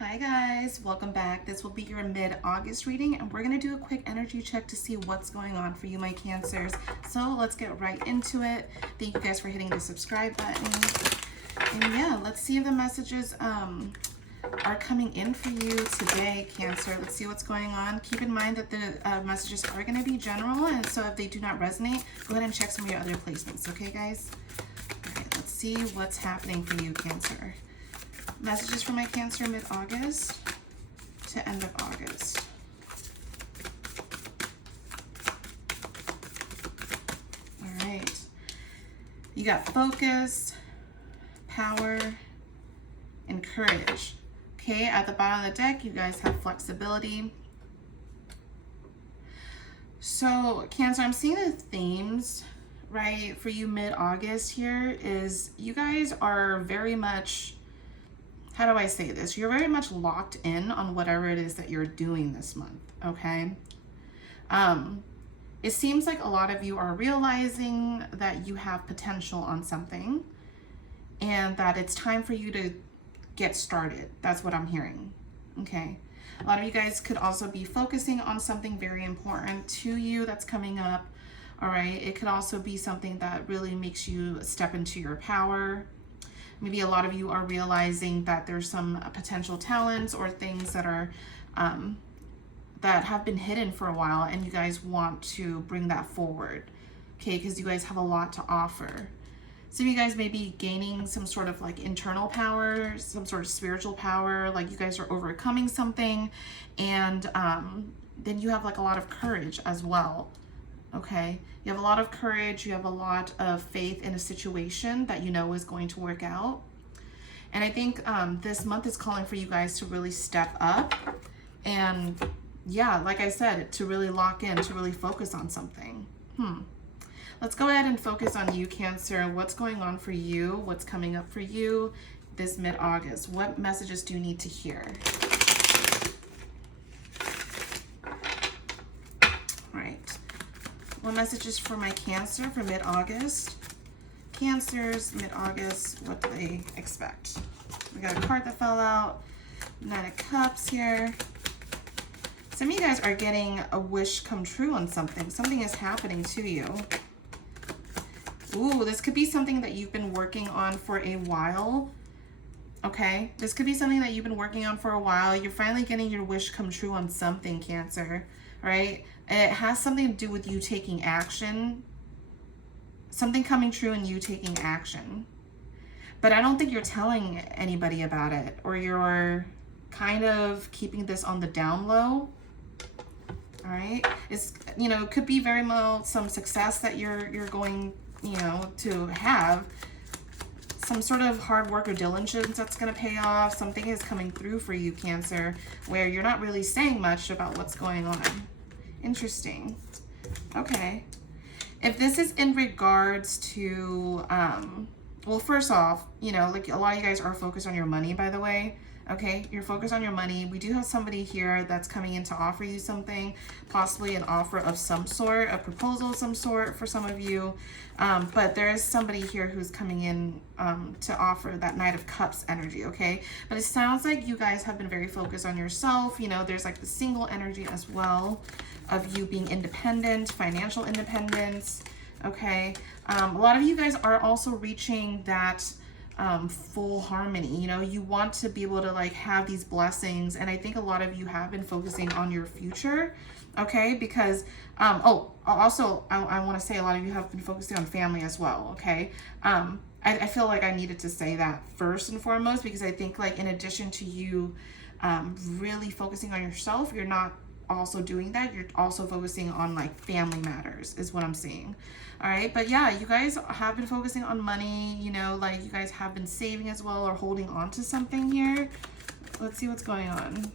Hi guys, welcome back. This will be your mid-August reading and we're going to do a quick energy check to see what's going on for you, my Cancers. So let's get right into it. Thank you guys for hitting the subscribe button. And yeah, let's see if the messages are coming in for you today, Cancer. Let's see what's going on. Keep in mind that the messages are going to be general, and so if they do not resonate, go ahead and check some of your other placements, okay guys? All right, let's see what's happening for you, Cancer. Messages for my Cancer mid-August to end of August. All right. You got focus, power, and courage. Okay, at the bottom of the deck, you guys have flexibility. So, Cancer, I'm seeing the themes, right, for you mid-August here is you guys are very much, how do I say this? You're very much locked in on whatever it is that you're doing this month, okay? It seems like a lot of you are realizing that you have potential on something and that it's time for you to get started. That's what I'm hearing, okay? A lot of you guys could also be focusing on something very important to you that's coming up, all right? It could also be something that really makes you step into your power. Maybe a lot of you are realizing that there's some potential talents or things that are that have been hidden for a while and you guys want to bring that forward, okay? Because you guys have a lot to offer. Some of you guys may be gaining some sort of like internal power, some sort of spiritual power, like you guys are overcoming something, and then you have like a lot of courage as well, okay? You have a lot of courage, you have a lot of faith in a situation that you know is going to work out. And I think this month is calling for you guys to really step up and, yeah, like I said, to really lock in, to really focus on something. Let's go ahead and focus on you, Cancer. What's going on for you? What's coming up for you this mid-August? What messages do you need to hear? All right. What messages for my Cancer for mid-August? Cancers, mid-August, what do they expect? We got a card that fell out. 9 of Cups here. Some of you guys are getting a wish come true on something. Something is happening to you. Ooh, this could be something that you've been working on for a while. Okay, this could be something that you've been working on for a while. You're finally getting your wish come true on something, Cancer, right? It has something to do with you taking action. Something coming true and you taking action. But I don't think you're telling anybody about it, or you're kind of keeping this on the down low. All right, it's, you know, it could be very well some success that you're going, you know, to have. Some sort of hard work or diligence that's going to pay off. Something is coming through for you, Cancer, where you're not really saying much about what's going on. Interesting. Okay. If this is in regards to, well, first off, you know, like a lot of you guys are focused on your money, by the way. Okay, you're focused on your money. We do have somebody here that's coming in to offer you something, possibly an offer of some sort, a proposal of some sort for some of you. But there is somebody here who's coming in to offer that Knight of Cups energy, okay? But it sounds like you guys have been very focused on yourself. You know, there's like the single energy as well of you being independent, financial independence, okay? A lot of you guys are also reaching that full harmony. You know, you want to be able to like have these blessings, and I think a lot of you have been focusing on your future, okay? Because I want to say a lot of you have been focusing on family as well, okay? I feel like I needed to say that first and foremost, because I think like in addition to you really focusing on yourself, you're not also doing that. You're also focusing on like family matters is what I'm seeing. All right, but yeah, you guys have been focusing on money, you know, like you guys have been saving as well or holding on to something here. Let's see what's going on.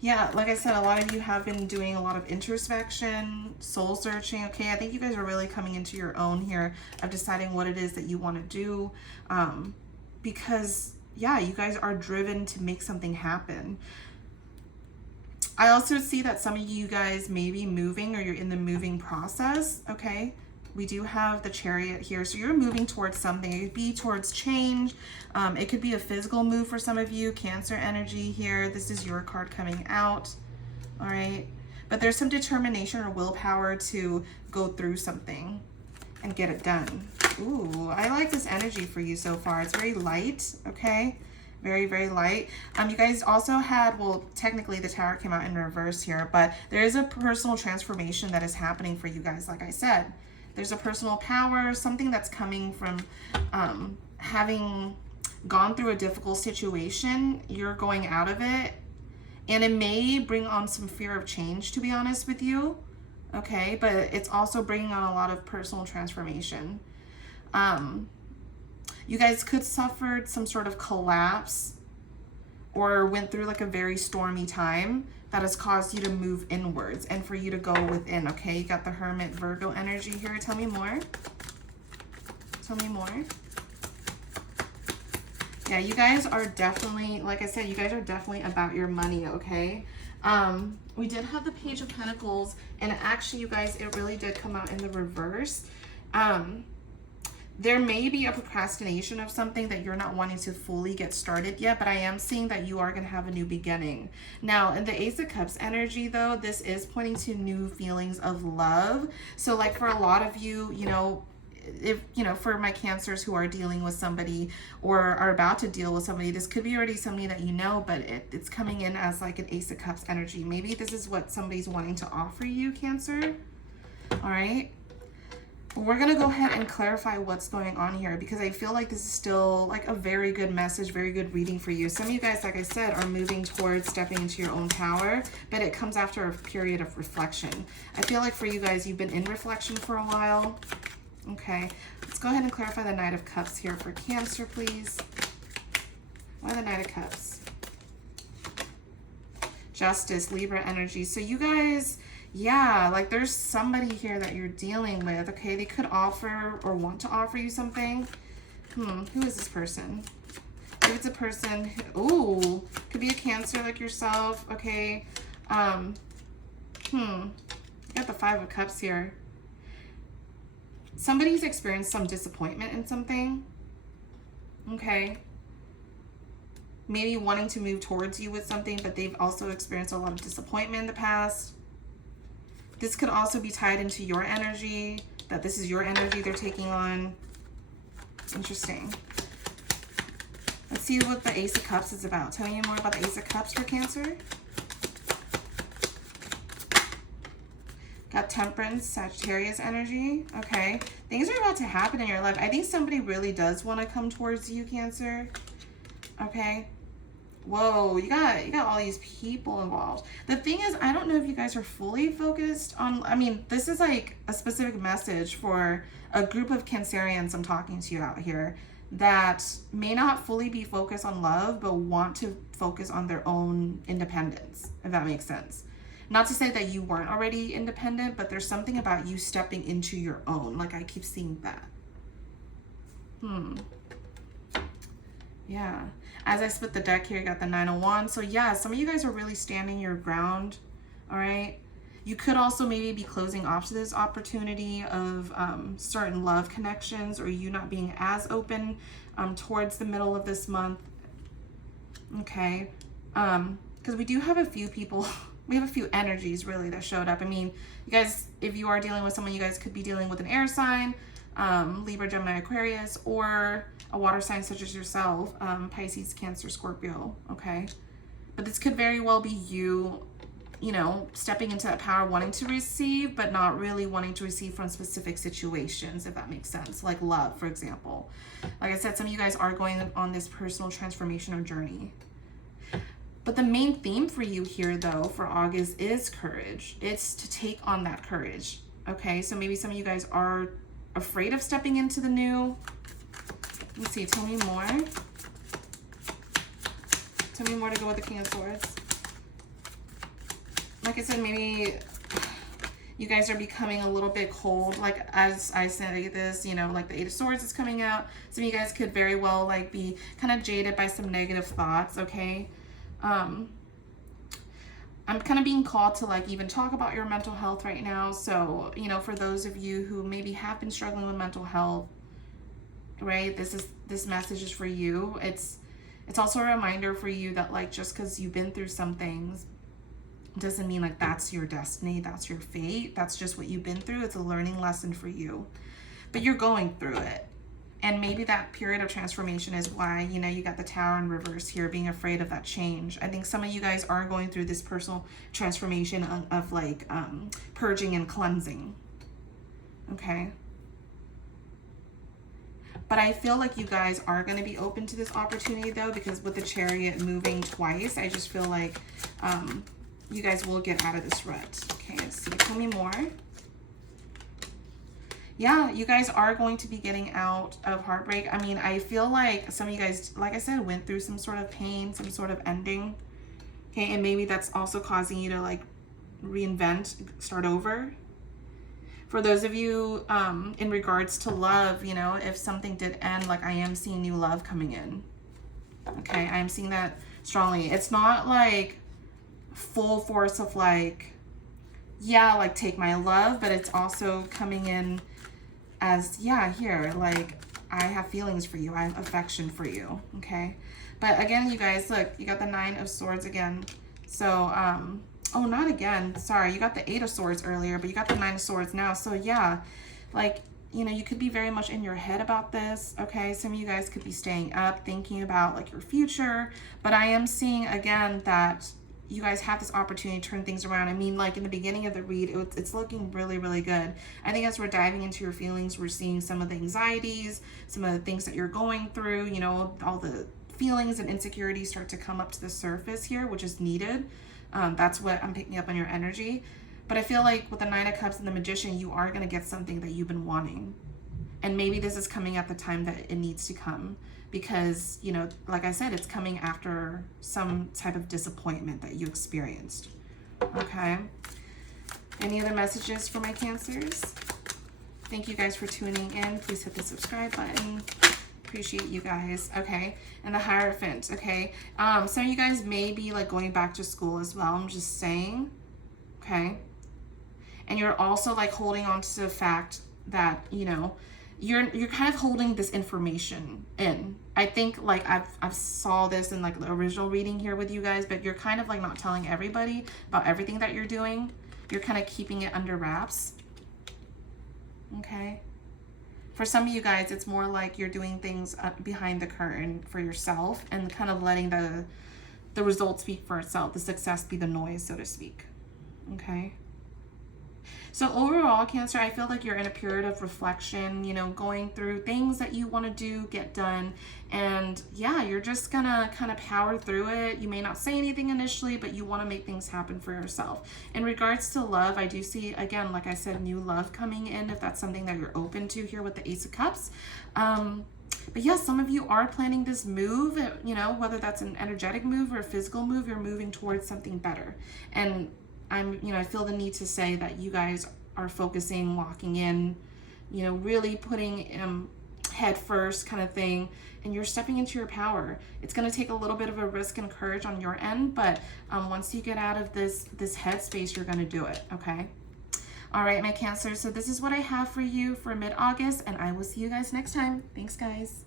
Yeah, like I said, a lot of you have been doing a lot of introspection, soul searching, okay? I think you guys are really coming into your own here of deciding what it is that you want to do, because yeah, you guys are driven to make something happen. I also see that some of you guys may be moving, or you're in the moving process, okay? We do have the Chariot here. So you're moving towards something. It could be towards change. It could be a physical move for some of you. Cancer energy here. This is your card coming out. All right. But there's some determination or willpower to go through something and get it done. Ooh, I like this energy for you so far. It's very light, okay? Very, very light. You guys also had, well, technically the Tower came out in reverse here, but there is a personal transformation that is happening for you guys, like I said. There's a personal power, something that's coming from having gone through a difficult situation. You're going out of it. And it may bring on some fear of change, to be honest with you. Okay, but it's also bringing on a lot of personal transformation. You guys could suffer some sort of collapse or went through like a very stormy time that has caused you to move inwards and for you to go within. Okay, you got the Hermit Virgo energy here. Tell me more. Tell me more. Yeah, you guys are definitely, like I said, you guys are definitely about your money, okay? We did have the Page of Pentacles, and actually, you guys, it really did come out in the reverse. There may be a procrastination of something that you're not wanting to fully get started yet, but I am seeing that you are going to have a new beginning. Now, in the Ace of Cups energy, though, this is pointing to new feelings of love. So, like, for a lot of you, you know, if you know, for my Cancers who are dealing with somebody or are about to deal with somebody, this could be already somebody that you know, but it's coming in as like an Ace of Cups energy. Maybe this is what somebody's wanting to offer you, Cancer. All right, we're gonna go ahead and clarify what's going on here, because I feel like this is still like a very good message, very good reading for you. Some of you guys, like I said, are moving towards stepping into your own power, but it comes after a period of reflection. I feel like for you guys, you've been in reflection for a while. Okay, let's go ahead and clarify the Knight of Cups here for Cancer, please. Why the Knight of Cups? Justice, Libra energy. So you guys, yeah, like there's somebody here that you're dealing with, okay? They could offer or want to offer you something. Who is this person? If it's a person, ooh, could be a Cancer like yourself, okay? You got the Five of Cups here. Somebody's experienced some disappointment in something, okay? Maybe wanting to move towards you with something, but they've also experienced a lot of disappointment in the past. This could also be tied into your energy, that this is your energy they're taking on. Interesting. Let's see what the Ace of Cups is about. Tell me more about the Ace of Cups for Cancer. Got Temperance, Sagittarius energy. Okay. Things are about to happen in your life. I think somebody really does want to come towards you, Cancer. Okay. Whoa, you got all these people involved. The thing is, I don't know if you guys are fully focused on, I mean, this is like a specific message for a group of Cancerians I'm talking to you out here that may not fully be focused on love, but want to focus on their own independence, if that makes sense. Not to say that you weren't already independent, but there's something about you stepping into your own. Like I keep seeing that. Yeah. As I split the deck here, you got the Nine of Wands. So yeah, some of you guys are really standing your ground. All right. You could also maybe be closing off to this opportunity of certain love connections, or you not being as open towards the middle of this month. Okay. Because we do have a few people... We have a few energies really that showed up. I mean, you guys, if you are dealing with someone, you guys could be dealing with an air sign, Libra, Gemini, Aquarius, or a water sign such as yourself, Pisces, Cancer, Scorpio, okay? But this could very well be you, you know, stepping into that power, wanting to receive, but not really wanting to receive from specific situations, if that makes sense. Like love, for example. Like I said, some of you guys are going on this personal transformation or journey. But the main theme for you here, though, for August is courage. It's to take on that courage, okay? So maybe some of you guys are afraid of stepping into the new. Let's see, tell me more. Tell me more to go with the King of Swords. Like I said, maybe you guys are becoming a little bit cold. Like as I say this, you know, like the Eight of Swords is coming out. Some of you guys could very well like be kind of jaded by some negative thoughts, okay? I'm kind of being called to like even talk about your mental health right now. So, you know, for those of you who maybe have been struggling with mental health, right? This message is for you. It's also a reminder for you that like just because you've been through some things doesn't mean like that's your destiny, that's your fate. That's just what you've been through. It's a learning lesson for you. But you're going through it. And maybe that period of transformation is why, you know, you got the Tower in reverse here, being afraid of that change. I think some of you guys are going through this personal transformation of like purging and cleansing. Okay. But I feel like you guys are going to be open to this opportunity though, because with the Chariot moving twice, I just feel like you guys will get out of this rut. Okay, let's see. Tell me more. Yeah, you guys are going to be getting out of heartbreak. I mean, I feel like some of you guys, like I said, went through some sort of pain, some sort of ending. Okay, and maybe that's also causing you to like reinvent, start over. For those of you in regards to love, you know, if something did end, like I am seeing new love coming in. Okay, I am seeing that strongly. It's not like full force of like, yeah, like take my love, but it's also coming in as, yeah, here, like I have feelings for you, I have affection for you. Okay, but again, you guys, look, you got the 9 of Swords again. So oh, not again, sorry, you got the 8 of Swords earlier, but you got the 9 of Swords now. So yeah, like, you know, you could be very much in your head about this. Okay, some of you guys could be staying up thinking about like your future, but I am seeing again that you guys have this opportunity to turn things around. I mean, like in the beginning of the read, it's looking really, really good. I think as we're diving into your feelings, we're seeing some of the anxieties, some of the things that you're going through, you know, all the feelings and insecurities start to come up to the surface here, which is needed. That's what I'm picking up on your energy. But I feel like with the 9 of Cups and the Magician, you are going to get something that you've been wanting. And maybe this is coming at the time that it needs to come. Because, you know, like I said, it's coming after some type of disappointment that you experienced. Okay. Any other messages for my Cancers? Thank you guys for tuning in. Please hit the subscribe button. Appreciate you guys. Okay. And the Hierophant. Okay. Some of you guys may be like going back to school as well. I'm just saying. Okay. And you're also like holding on to the fact that, you know, you're kind of holding this information in. I think like I've saw this in like the original reading here with you guys, but you're kind of like not telling everybody about everything that you're doing. You're kind of keeping it under wraps. Okay. For some of you guys, it's more like you're doing things behind the curtain for yourself and kind of letting the result speak for itself, the success be the noise, so to speak. Okay. So overall, Cancer, I feel like you're in a period of reflection, you know, going through things that you want to do, get done. And yeah, you're just gonna kind of power through it. You may not say anything initially, but you want to make things happen for yourself. In regards to love, I do see, again, like I said, new love coming in, if that's something that you're open to here with the Ace of Cups. But yeah, some of you are planning this move, you know, whether that's an energetic move or a physical move, you're moving towards something better. And I feel the need to say that you guys are focusing, locking in, you know, really putting head first kind of thing, and you're stepping into your power. It's going to take a little bit of a risk and courage on your end, but once you get out of this headspace, you're going to do it. Okay. All right, my Cancer. So this is what I have for you for mid-August, and I will see you guys next time. Thanks, guys.